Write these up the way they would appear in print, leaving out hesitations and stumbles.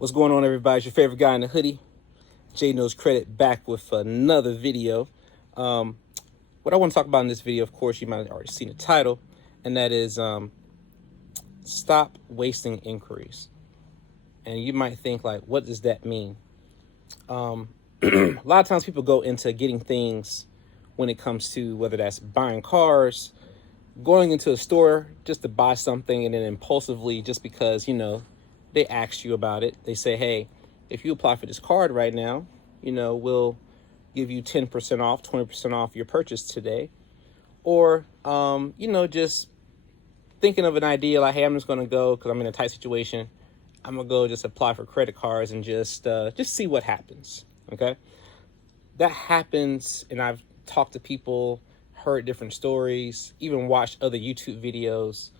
What's going on, everybody? It's your favorite guy in the hoodie, J Knows Credit, back with another video. What I want to talk about in this video, of course, you might have already seen the title, and that is stop wasting inquiries. And you might think, like, what does that mean? A lot of times people go into getting things when it comes to whether that's buying cars, going into a store just to buy something, and then impulsively, just because, they asked you about it, they say, hey, if you apply for this card right now, we'll give you 10% off, 20% off your purchase today. Or, just thinking of an idea like, hey, I'm just going to go because I'm in a tight situation. I'm going to go just apply for credit cards and just see what happens. Okay. That happens. And I've talked to people, heard different stories, even watched other YouTube videos,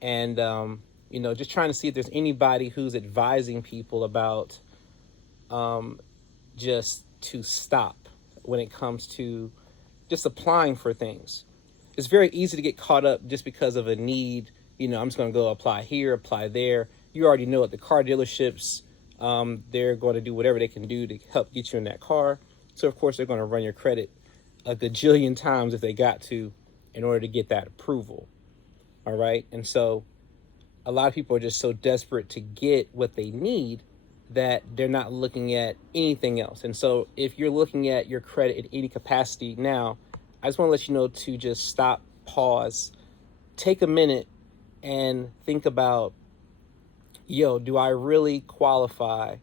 and, just trying to see if there's anybody who's advising people about just to stop when it comes to just applying for things. It's very easy to get caught up just because of a need. I'm just going to go apply here, apply there. You already know at the car dealerships, they're going to do whatever they can do to help get you in that car. So, of course, they're going to run your credit a gajillion times if they got to in order to get that approval. All right. And so a lot of people are just so desperate to get what they need that they're not looking at anything else. And so if you're looking at your credit in any capacity now, I just want to let you know to just stop, pause, take a minute and think about, do I really qualify,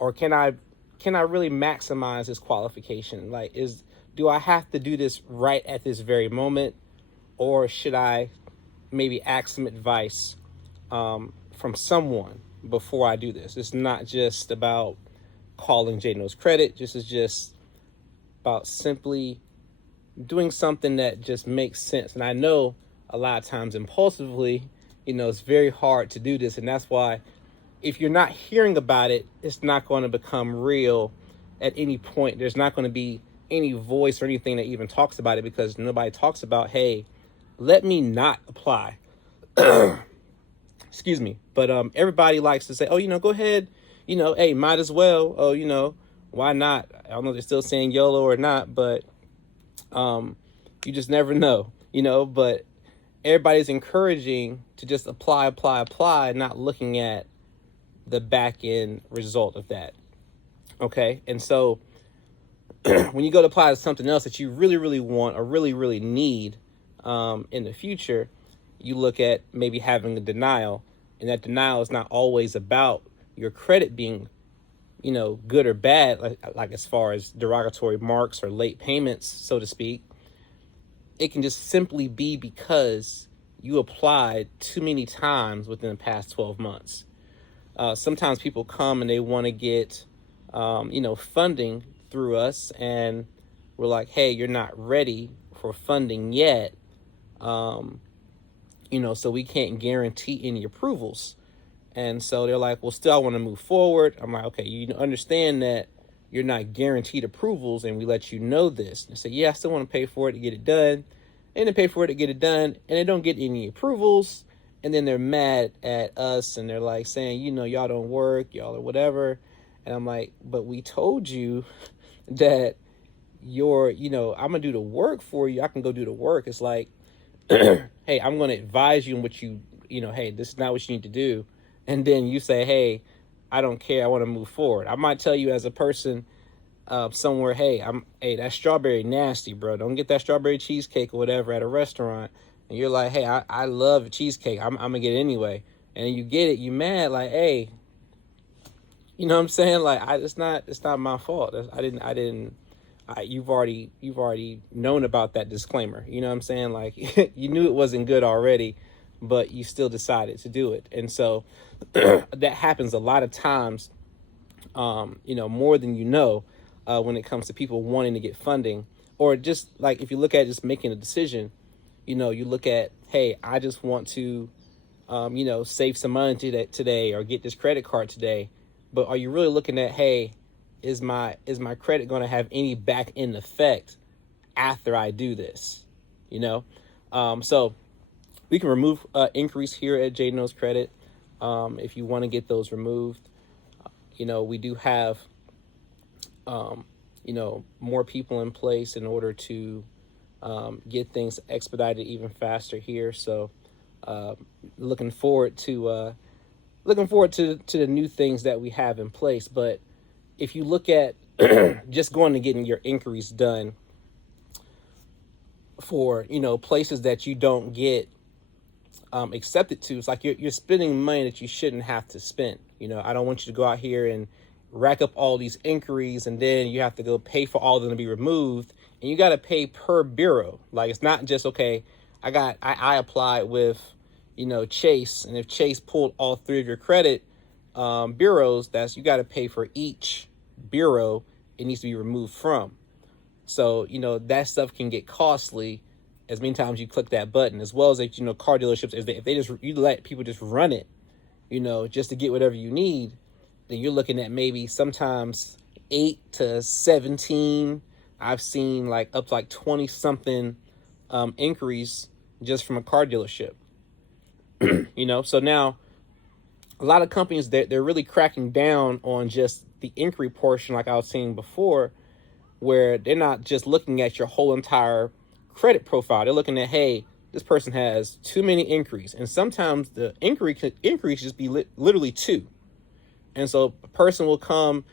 or can I really maximize this qualification? Like, do I have to do this right at this very moment, or should I maybe ask some advice from someone before I do this? It's not just about calling J Knows Credit. This is just about simply doing something that just makes sense. And I know a lot of times impulsively, it's very hard to do this. And that's why if you're not hearing about it, it's not going to become real at any point. There's not going to be any voice or anything that even talks about it, because nobody talks about, hey, let me not apply. Excuse me. But everybody likes to say, oh, go ahead, hey, might as well. Oh, why not? I don't know if they're still saying YOLO or not, but you just never know, but everybody's encouraging to just apply, not looking at the back end result of that. Okay. And so when you go to apply to something else that you really, really want or really, really need in the future, you look at maybe having a denial, and that denial is not always about your credit being, good or bad, like as far as derogatory marks or late payments, so to speak. It can just simply be because you applied too many times within the past 12 months. Sometimes people come and they want to get, funding through us, and we're like, hey, you're not ready for funding yet. So we can't guarantee any approvals. And so they're like, well, still, I want to move forward. I'm like, okay, you understand that you're not guaranteed approvals, and we let you know this. And they say, yeah, I still want to pay for it to get it done. And they pay for it to get it done, and they don't get any approvals. And then they're mad at us, and they're like saying, y'all don't work, y'all or whatever. And I'm like, but we told you that I'm going to do the work for you. I can go do the work. It's like, hey, I'm going to advise you on what hey, this is not what you need to do. And then you say, hey, I don't care, I want to move forward. I might tell you as a person somewhere, hey, that strawberry nasty, bro. Don't get that strawberry cheesecake or whatever at a restaurant. And you're like, hey, I love cheesecake. I'm going to get it anyway. And then you get it, you mad, like, hey, you know what I'm saying? Like, it's not my fault. You've already known about that disclaimer. You know what I'm saying? Like, you knew it wasn't good already, but you still decided to do it. And so that happens a lot of times, more than when it comes to people wanting to get funding, or just like if you look at just making a decision, you look at, hey, I just want to, save some money today or get this credit card today. But are you really looking at, hey, is my credit going to have any back end effect after I do this? So we can remove inquiries here at J Knows Credit if you want to get those removed. we do have, more people in place in order to get things expedited even faster here. So looking forward to the new things that we have in place. But if you look at just going to getting your inquiries done for places that you don't get accepted to, it's like you're spending money that you shouldn't have to spend. I don't want you to go out here and rack up all these inquiries and then you have to go pay for all of them to be removed, and you got to pay per bureau. Like, it's not just, okay, I applied with Chase, and if Chase pulled all three of your credit bureaus, that's, you got to pay for each bureau it needs to be removed from. So that stuff can get costly as many times you click that button, as well as car dealerships, if they just, you let people just run it just to get whatever you need, then you're looking at maybe sometimes 8 to 17. I've seen like up to like 20 something inquiries just from a car dealership. So now a lot of companies, they're really cracking down on just the inquiry portion, like I was saying before, where they're not just looking at your whole entire credit profile. They're looking at, hey, this person has too many inquiries. And sometimes the inquiries just be literally 2. And so a person will come,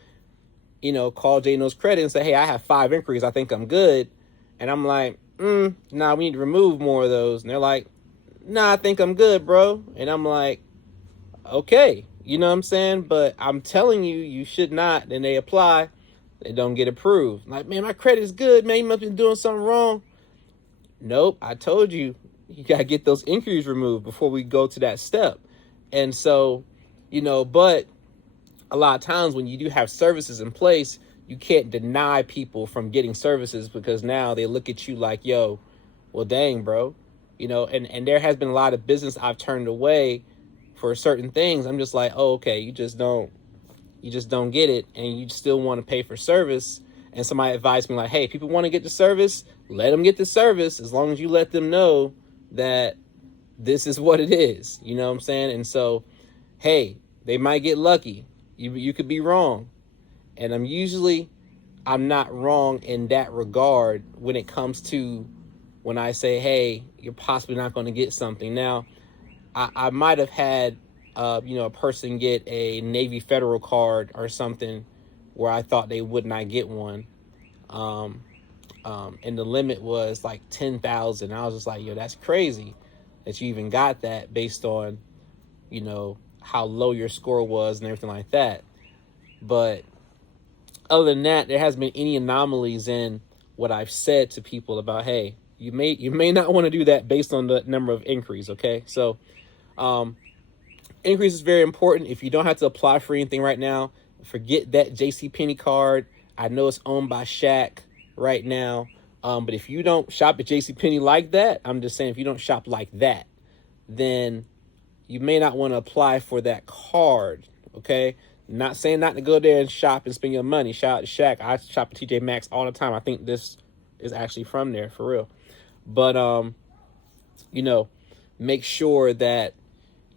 call J Knows Credit and say, hey, I have 5 inquiries. I think I'm good. And I'm like, nah, we need to remove more of those. And they're like, nah, I think I'm good, bro. And I'm like, okay, you know what I'm saying? But I'm telling you, you should not. Then they apply, they don't get approved. Like, man, my credit is good, man. You must be doing something wrong. Nope, I told you, you got to get those inquiries removed before we go to that step. And so, but a lot of times when you do have services in place, you can't deny people from getting services, because now they look at you like, yo, well, dang, bro. And there has been a lot of business I've turned away for certain things. I'm just like, oh, okay, you just don't get it, and you still want to pay for service. And somebody advised me like, hey, people want to get the service, let them get the service, as long as you let them know that this is what it is. You know what I'm saying? And so, hey, they might get lucky. You could be wrong. And I'm not wrong in that regard when it comes to when I say, hey, you're possibly not going to get something. Now, I might have had, a person get a Navy Federal card or something where I thought they would not get one. And the limit was like 10,000. I was just like, yo, that's crazy that you even got that based on, how low your score was and everything like that. But other than that, there hasn't been any anomalies in what I've said to people about, hey, you may not want to do that based on the number of inquiries. Okay. So, inquiries is very important. If you don't have to apply for anything right now, forget that JCPenney card. I know it's owned by Shaq right now. But if you don't shop at JCPenney like that, I'm just saying, if you don't shop like that, then you may not want to apply for that card. Okay. Not saying not to go there and shop and spend your money. Shout out to Shaq. I shop at TJ Maxx all the time. I think this is actually from there for real. But, make sure that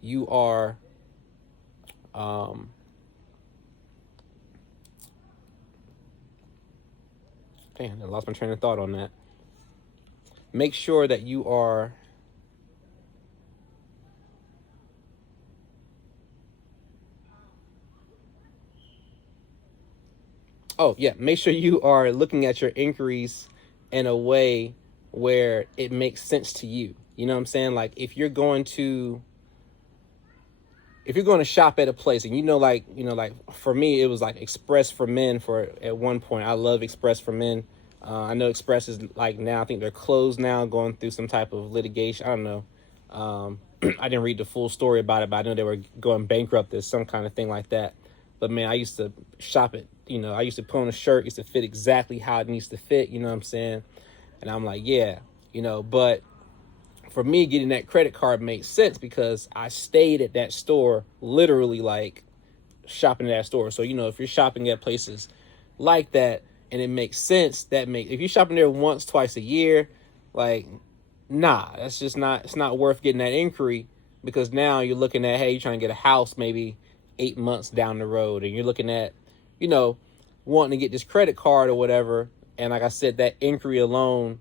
you are, damn, I lost my train of thought on that. Make sure that you are make sure you are looking at your inquiries in a way where it makes sense to you. You know what I'm saying? Like, if you're going to shop at a place and like for me, it was like Express for Men at one point. I love Express for Men. I know Express is like now, I think they're closed now, going through some type of litigation. I don't know. I didn't read the full story about it, but I know they were going bankrupt or some kind of thing like that. But man, I used to shop it. I used to put on a shirt, used to fit exactly how it needs to fit. You know what I'm saying? And I'm like, yeah, but for me, getting that credit card made sense because I stayed at that store, literally like shopping at that store. So, if you're shopping at places like that and it makes sense, if you're shopping there once, twice a year, like, nah, that's just not, it's not worth getting that inquiry, because now you're looking at, hey, you're trying to get a house maybe 8 months down the road, and you're looking at, you know, wanting to get this credit card or whatever. And like I said, that inquiry alone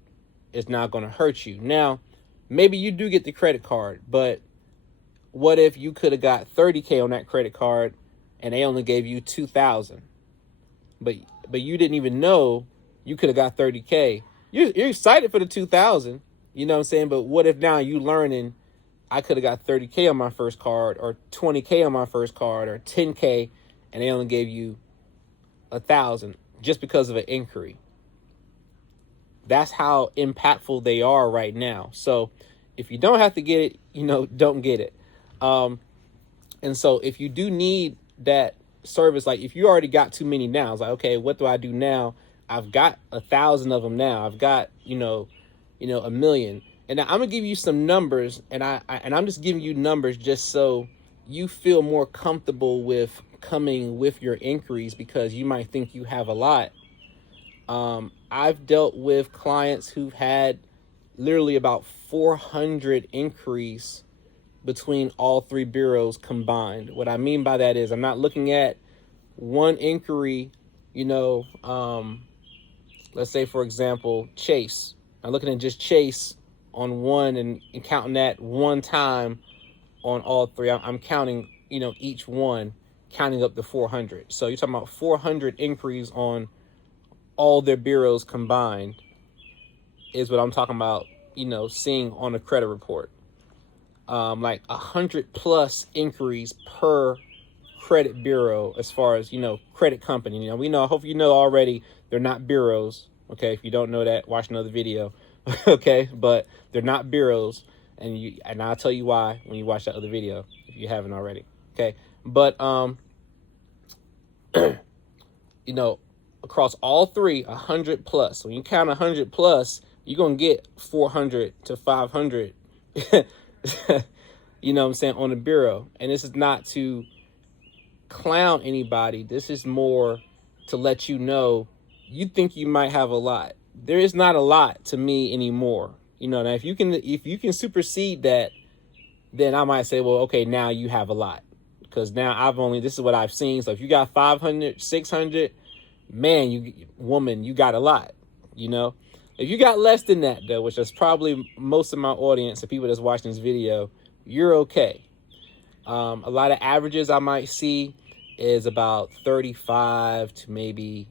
is not going to hurt you. Now, maybe you do get the credit card, but what if you could have got 30K on that credit card and they only gave you 2,000? But you didn't even know you could have got 30K. You're excited for the 2,000, you know what I'm saying? But what if now you learning, I could have got 30K on my first card, or 20K on my first card, or 10K, and they only gave you 1,000 just because of an inquiry. That's how impactful they are right now. So if you don't have to get it, you know, don't get it. And so if you do need that service, like if you already got too many now, it's like, okay, what do I do now? I've got 1,000 of them now. I've got, you know, 1 million. And now I'm gonna give you some numbers, and I'm just giving you numbers just so you feel more comfortable with coming with your inquiries, because you might think you have a lot. I've dealt with clients who've had literally about 400 inquiries between all 3 bureaus combined. What I mean by that is I'm not looking at one inquiry, you know, let's say, for example, Chase. I'm looking at just Chase on one and counting that one time on all 3. I'm counting, you know, each one, counting up to 400. So you're talking about 400 inquiries on all their bureaus combined is what I'm talking about, you know, seeing on a credit report. Like 100+ inquiries per credit bureau as far as, you know, credit company. You know, we know, hopefully you know already, they're not bureaus. Okay, if you don't know that, watch another video. Okay, but they're not bureaus, and I'll tell you why when you watch that other video if you haven't already. Okay, but you know, across all 3, 100+. So when you count 100+, you're gonna get 400 to 500. You know what I'm saying, on the bureau. And this is not to clown anybody. This is more to let you know, you think you might have a lot. There is not a lot to me anymore. You know, now if you can supersede that, then I might say, well, okay, now you have a lot. Because now this is what I've seen. So if you got 500, 600, man, you got a lot, you know. If you got less than that, though, which is probably most of my audience, the people that's watching this video, you're okay. A lot of averages I might see is about 35 to maybe,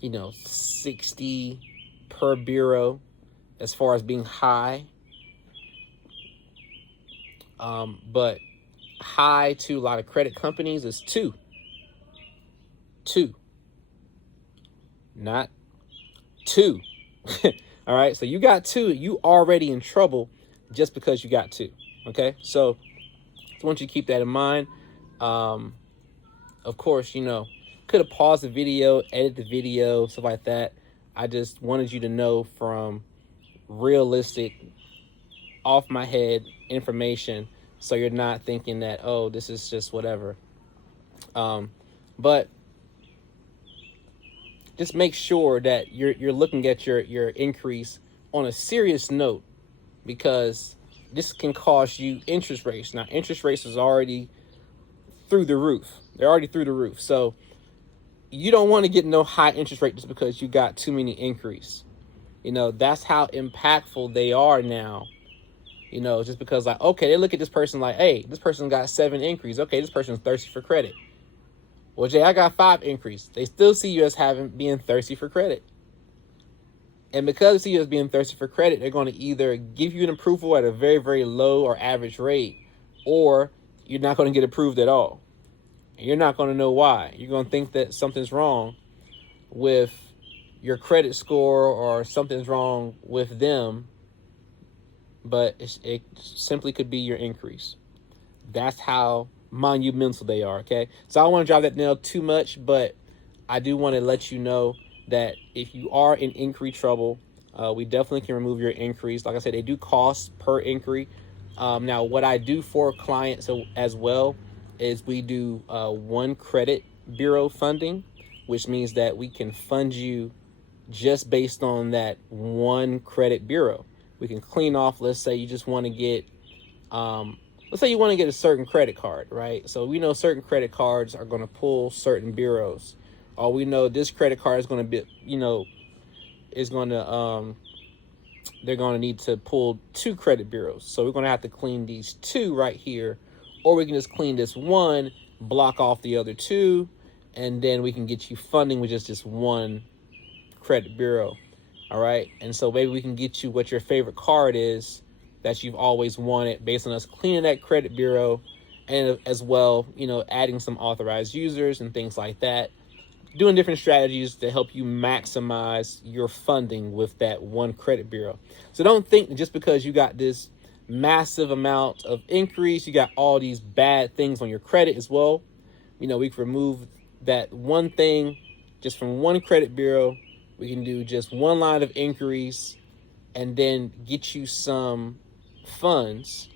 you know, 60 per bureau as far as being high. But high to a lot of credit companies is 2. Not 2. All right, so you got 2, you already in trouble just because you got 2. Okay, so I want you to keep that in mind. Of course, you know, could have paused the video, edit the video, stuff like that. I just wanted you to know from realistic, off my head information, so you're not thinking that, oh, this is just whatever. But just make sure that you're looking at your increase on a serious note, because this can cost you interest rates. Now, interest rates is already through the roof. They're already through the roof. So you don't want to get no high interest rate just because you got too many inquiries. You know, that's how impactful they are now. You know, just because, like, okay, they look at this person like, hey, this person got 7 inquiries. Okay, this person's thirsty for credit. Well, Jay, I got 5 inquiries. They still see you as being thirsty for credit. And because they see you as being thirsty for credit, they're going to either give you an approval at a very, very low or average rate, or you're not going to get approved at all. And you're not going to know why. You're going to think that something's wrong with your credit score or something's wrong with them, but it simply could be your increase. That's how monumental they are, okay? So I don't want to drive that nail too much, but I do want to let you know that if you are in inquiry trouble, we definitely can remove your inquiries. Like I said, they do cost per inquiry. Now, what I do for clients as well is we do 1 credit bureau funding, which means that we can fund you just based on that 1 credit bureau. We can clean off, let's say you just want to get let's say you want to get a certain credit card, right? So we know certain credit cards are going to pull certain bureaus, or we know this credit card is going to be, is going to they're going to need to pull 2 credit bureaus. So we're going to have to clean these 2 right here, or we can just clean this 1, block off the other 2, and then we can get you funding with just this 1 credit bureau. All right. And so maybe we can get you what your favorite card is that you've always wanted based on us cleaning that credit bureau, and as well, adding some authorized users and things like that, doing different strategies to help you maximize your funding with that 1 credit bureau. So don't think that just because you got this massive amount of increase, you got all these bad things on your credit as well. We can remove that one thing just from 1 credit bureau. We can do just 1 line of inquiries and then get you some funds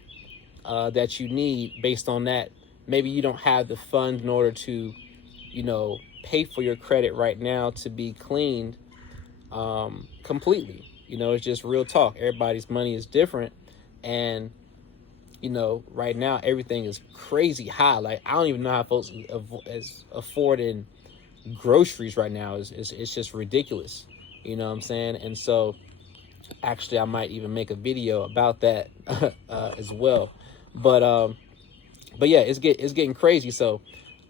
that you need based on that. Maybe you don't have the funds in order to, pay for your credit right now to be cleaned completely. It's just real talk. Everybody's money is different. And, right now everything is crazy high. Like, I don't even know how folks is affording groceries right now. It's just ridiculous. You know what I'm saying? And so actually I might even make a video about that as well. But yeah, it's getting crazy. So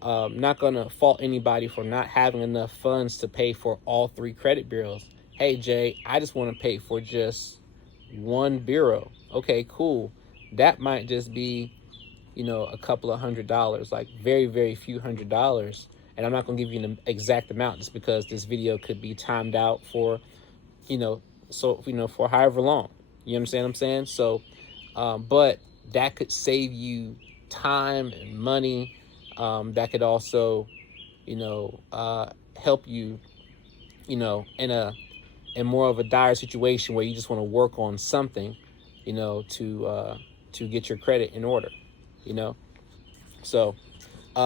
not gonna fault anybody for not having enough funds to pay for all 3 credit bureaus. Hey Jay, I just want to pay for just 1 bureau. Okay, cool. That might just be, a couple of $100, like very, very few $100s. And I'm not going to give you an exact amount just because this video could be timed out for, for however long. You understand what I'm saying? So, but that could save you time and money. That could also, help you, in more of a dire situation where you just want to work on something, to get your credit in order, So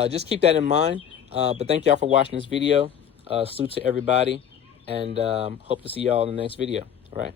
just keep that in mind. But thank y'all for watching this video. Salute to everybody, and hope to see y'all in the next video. All right.